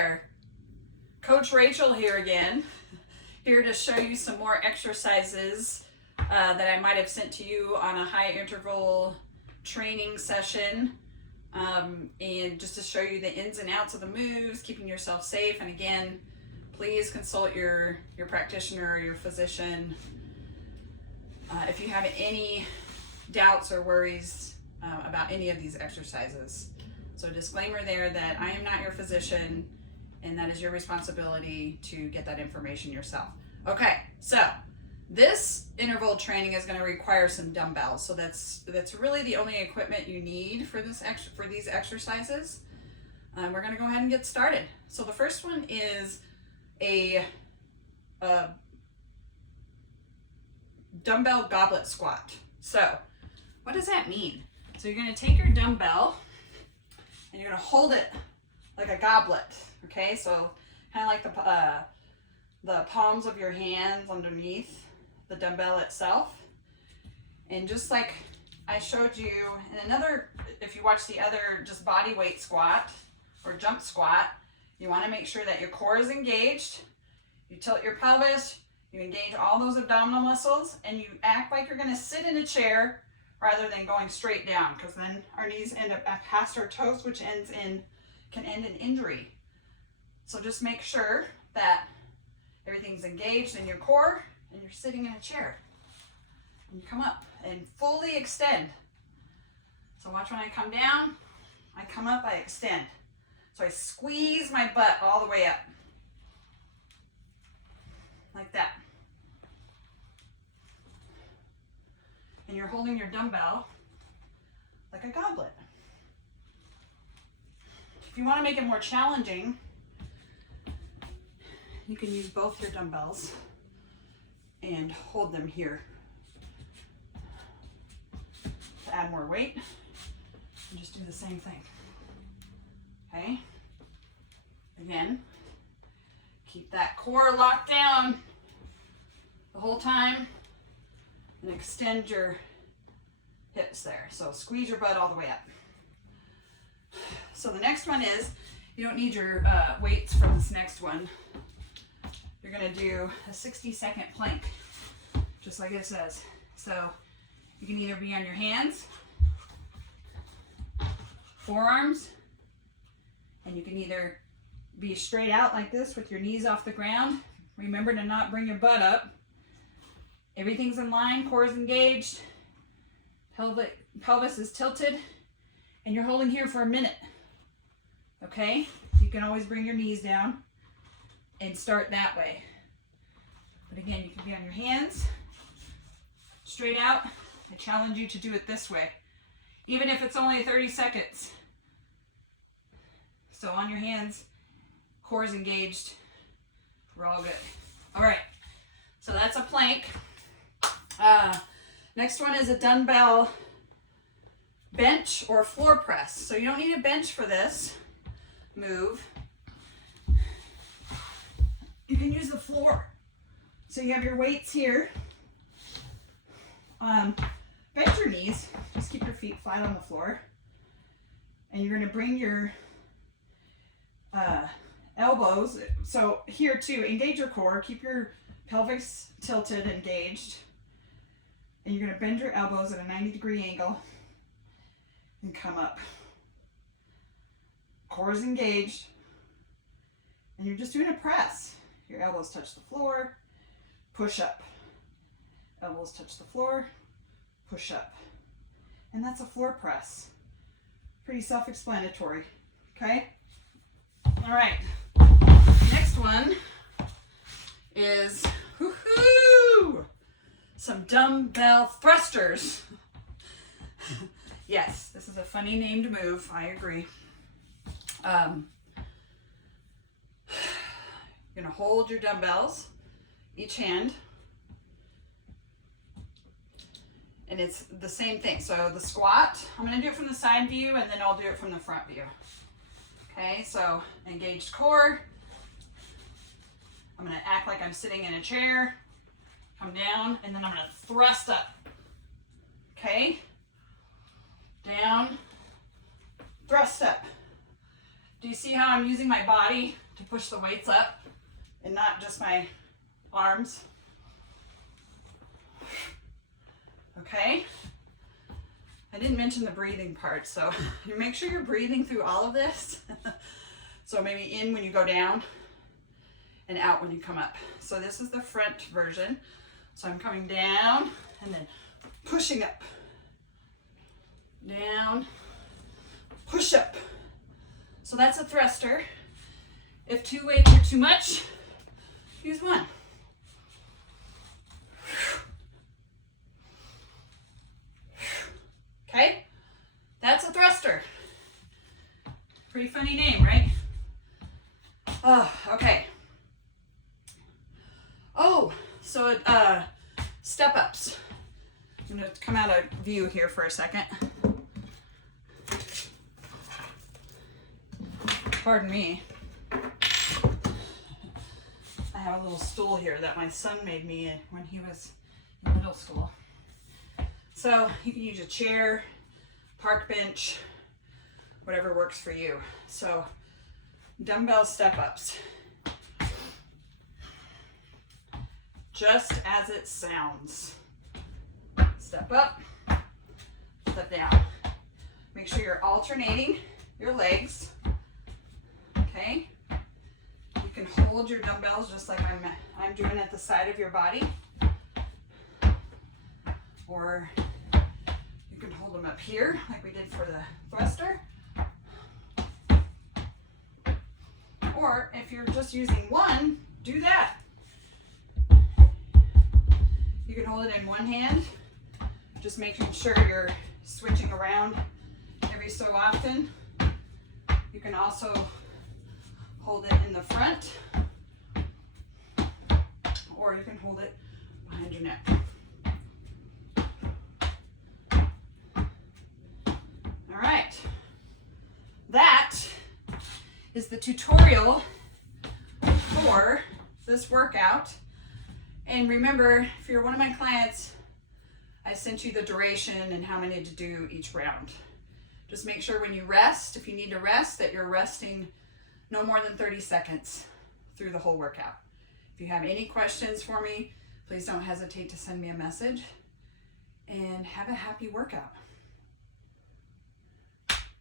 there. Coach Rachel here again, here to show you some more exercises that I might have sent to you on a high interval training session, and just to show you the ins and outs of the moves, keeping yourself safe. And again, please consult your practitioner or your physician if you have any doubts or worries about any of these exercises. So disclaimer there that I am not your physician, and that is your responsibility to get that information yourself. Okay, so this interval training is going to require some dumbbells. So that's really the only equipment you need for these exercises. We're going to go ahead and get started. So the first one is a dumbbell goblet squat. So what does that mean? So you're going to take your dumbbell and you're going to hold it like a goblet. Okay, so kind of like the palms of your hands underneath the dumbbell itself. And just like I showed you in another, if you watch the other just body weight squat or jump squat, you want to make sure that your core is engaged. You tilt your pelvis, you engage all those abdominal muscles, and you act like you're going to sit in a chair rather than going straight down, because then our knees end up past our toes, which can end in injury. So just make sure that everything's engaged in your core and you're sitting in a chair. And you come up and fully extend. So watch when I come down, I come up, I extend. So I squeeze my butt all the way up. Like that. And you're holding your dumbbell like a goblet. If you want to make it more challenging, you can use both your dumbbells and hold them here to add more weight, and just do the same thing. Okay? Again, keep that core locked down the whole time and extend your hips there. So squeeze your butt all the way up. So the next one is, you don't need your weights for this next one. You're going to do a 60-second plank, just like it says. So you can either be on your hands, forearms, and you can either be straight out like this with your knees off the ground. Remember to not bring your butt up. Everything's in line, core is engaged, pelvis is tilted, and you're holding here for a minute. Okay? You can always bring your knees down and start that way. But again, you can be on your hands, straight out. I challenge you to do it this way, even if it's only 30 seconds. So on your hands, core is engaged. We're all good. All right, so that's a plank. Next one is a dumbbell bench or floor press. So you don't need a bench for this move. You can use the floor. So you have your weights here. Bend your knees. Just keep your feet flat on the floor. And you're going to bring your elbows. So here too, engage your core. Keep your pelvis tilted, engaged. And you're going to bend your elbows at a 90-degree angle and come up. Core is engaged. And you're just doing a press. Your elbows touch the floor, push up. Elbows touch the floor, push up. And that's a floor press. Pretty self-explanatory, okay? All right, next one is some dumbbell thrusters. Yes, this is a funny named move, I agree. You're gonna hold your dumbbells, each hand, and it's the same thing. So the squat, I'm gonna do it from the side view, and then I'll do it from the front view. Okay, so engaged core. I'm gonna act like I'm sitting in a chair, come down, and then I'm gonna thrust up. Okay, down, thrust up, Do you see how I'm using my body to push the weights up and not just my arms? Okay. I didn't mention the breathing part, so you make sure you're breathing through all of this. So maybe in when you go down and out when you come up. So this is the front version. So I'm coming down and then pushing up. Down, push up. So that's a thruster. If 2 weights are too much, use 1. Okay, that's a thruster. Pretty funny name, right? Oh, okay. Oh, so step ups. I'm gonna come out of view here for a second. Pardon me. I have a little stool here that my son made me when he was in middle school. So you can use a chair, park bench, whatever works for you. So dumbbell step-ups. Just as it sounds. Step up, step down. Make sure you're alternating your legs. Okay? You can hold your dumbbells just like I'm doing at the side of your body. Or you can hold them up here like we did for the thruster. Or if you're just using one, do that. You can hold it in one hand, just making sure you're switching around every so often. You can also hold it in the front, or you can hold it behind your neck. All right, that is the tutorial for this workout. And remember, if you're one of my clients, I sent you the duration and how many to do each round. Just make sure when you rest, if you need to rest, that you're resting no more than 30 seconds through the whole workout. If you have any questions for me, please don't hesitate to send me a message, and have a happy workout.